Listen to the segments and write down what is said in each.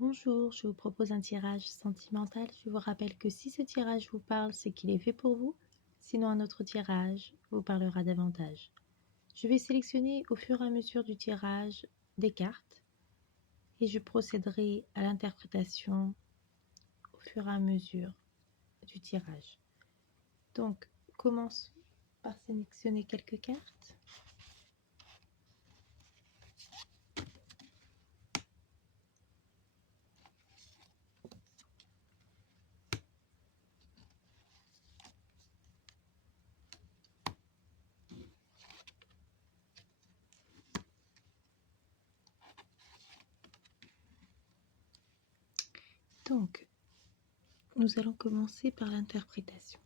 Bonjour, je vous propose un tirage sentimental. Je vous rappelle que si ce tirage vous parle, c'est qu'il est fait pour vous. Sinon, un autre tirage vous parlera davantage. Je vais sélectionner au fur et à mesure du tirage des cartes et je procéderai à l'interprétation au fur et à mesure du tirage. Donc, commence par sélectionner quelques cartes. Donc, nous allons commencer par l'interprétation.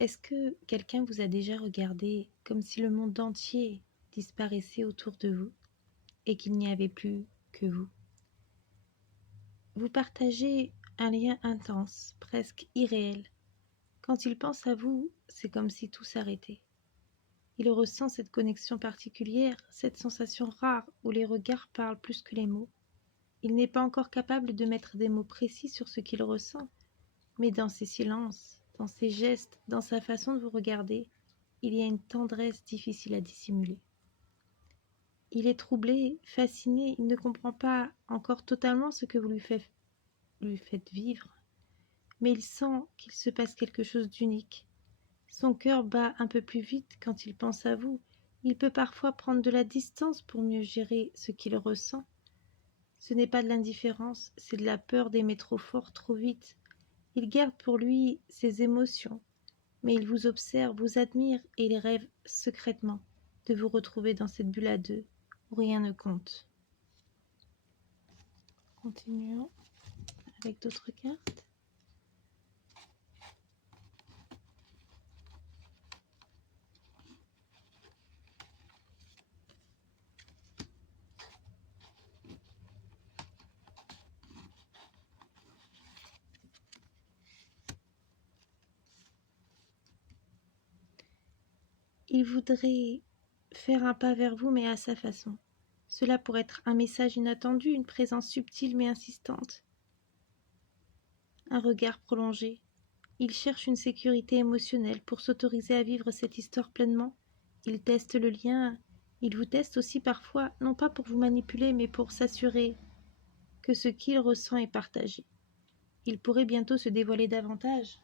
Est-ce que quelqu'un vous a déjà regardé comme si le monde entier disparaissait autour de vous et qu'il n'y avait plus que vous? Vous partagez un lien intense, presque irréel. Quand il pense à vous, c'est comme si tout s'arrêtait. Il ressent cette connexion particulière, cette sensation rare où les regards parlent plus que les mots. Il n'est pas encore capable de mettre des mots précis sur ce qu'il ressent, mais dans ses silences, dans ses gestes, dans sa façon de vous regarder, il y a une tendresse difficile à dissimuler. Il est troublé, fasciné, il ne comprend pas encore totalement ce que vous lui faites vivre, mais il sent qu'il se passe quelque chose d'unique. Son cœur bat un peu plus vite quand il pense à vous. Il peut parfois prendre de la distance pour mieux gérer ce qu'il ressent. Ce n'est pas de l'indifférence, c'est de la peur d'aimer trop fort, trop vite. Il garde pour lui ses émotions, mais il vous observe, vous admire et il rêve secrètement de vous retrouver dans cette bulle à deux où rien ne compte. Continuons avec d'autres cartes. Il voudrait faire un pas vers vous, mais à sa façon. Cela pourrait être un message inattendu, une présence subtile mais insistante. Un regard prolongé. Il cherche une sécurité émotionnelle pour s'autoriser à vivre cette histoire pleinement. Il teste le lien. Il vous teste aussi parfois, non pas pour vous manipuler, mais pour s'assurer que ce qu'il ressent est partagé. Il pourrait bientôt se dévoiler davantage.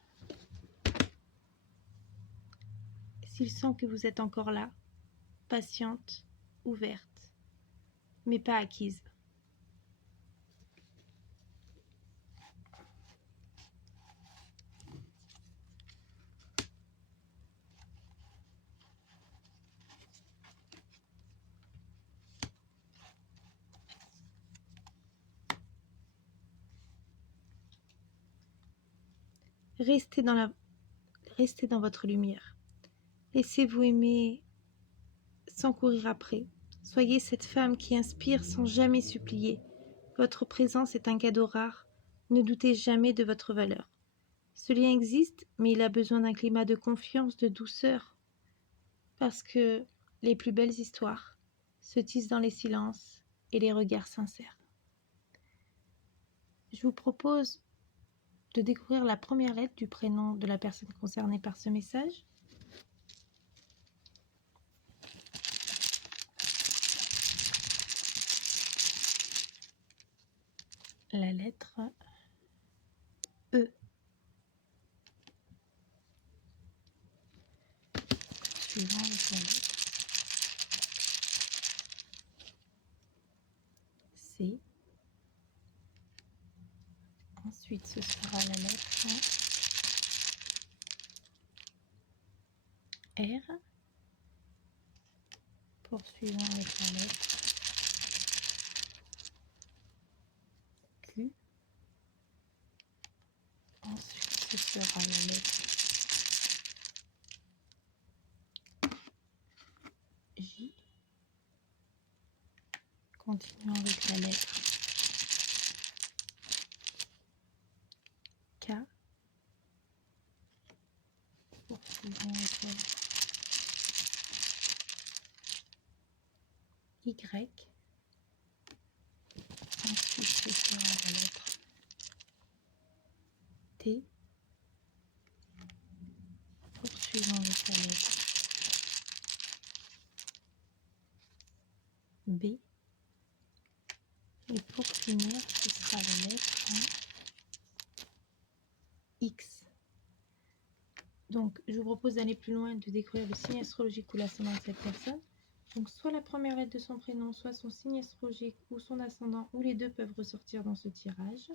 S'il sent que vous êtes encore là, patiente, ouverte, mais pas acquise. Restez dans votre lumière. Laissez-vous aimer sans courir après. Soyez cette femme qui inspire sans jamais supplier. Votre présence est un cadeau rare. Ne doutez jamais de votre valeur. Ce lien existe, mais il a besoin d'un climat de confiance, de douceur. Parce que les plus belles histoires se tissent dans les silences et les regards sincères. Je vous propose de découvrir la première lettre du prénom de la personne concernée par ce message. La lettre E. Suivant avec la lettre C. Ensuite, ce sera la lettre R. Poursuivant avec la lettre Q. Ensuite, ce sera la lettre J. Continuons avec la lettre K. Poursuivons avec la lettre Y. Ensuite, ce sera la lettre T, poursuivant avec la lettre B, et pour finir, ce sera la lettre X. Donc, je vous propose d'aller plus loin, de découvrir le signe astrologique ou l'ascendant de cette personne. Donc, soit la première lettre de son prénom, soit son signe astrologique ou son ascendant, ou les deux peuvent ressortir dans ce tirage.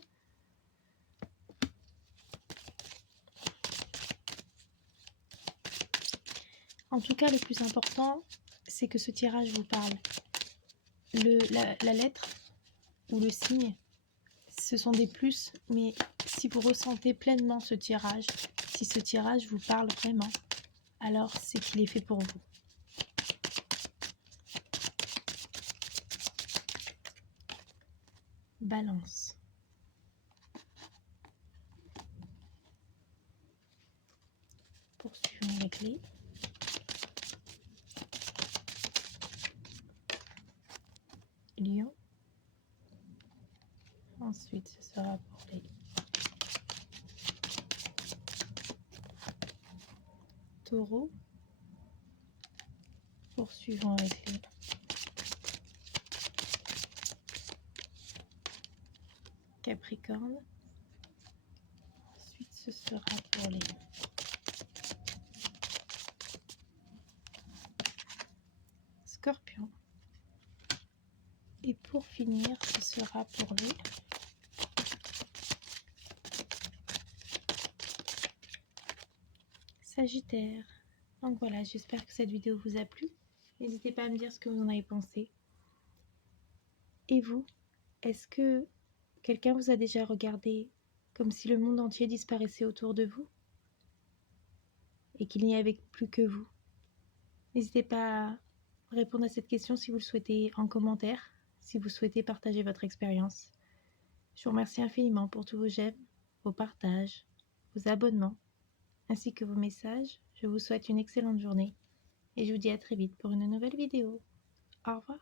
En tout cas, le plus important, c'est que ce tirage vous parle. La lettre ou le signe, ce sont des plus, mais si vous ressentez pleinement ce tirage, si ce tirage vous parle vraiment, alors c'est qu'il est fait pour vous. Balance. Poursuivons avec les Lion. Ensuite, ce sera pour les Taureaux. Poursuivons avec les Capricorne. Ensuite, ce sera pour les Scorpions. Et pour finir, ce sera pour les Sagittaire. Donc voilà, j'espère que cette vidéo vous a plu. N'hésitez pas à me dire ce que vous en avez pensé. Et vous, est-ce que quelqu'un vous a déjà regardé comme si le monde entier disparaissait autour de vous et qu'il n'y avait plus que vous? N'hésitez pas à répondre à cette question si vous le souhaitez en commentaire, si vous souhaitez partager votre expérience. Je vous remercie infiniment pour tous vos j'aime, vos partages, vos abonnements, ainsi que vos messages. Je vous souhaite une excellente journée et je vous dis à très vite pour une nouvelle vidéo. Au revoir.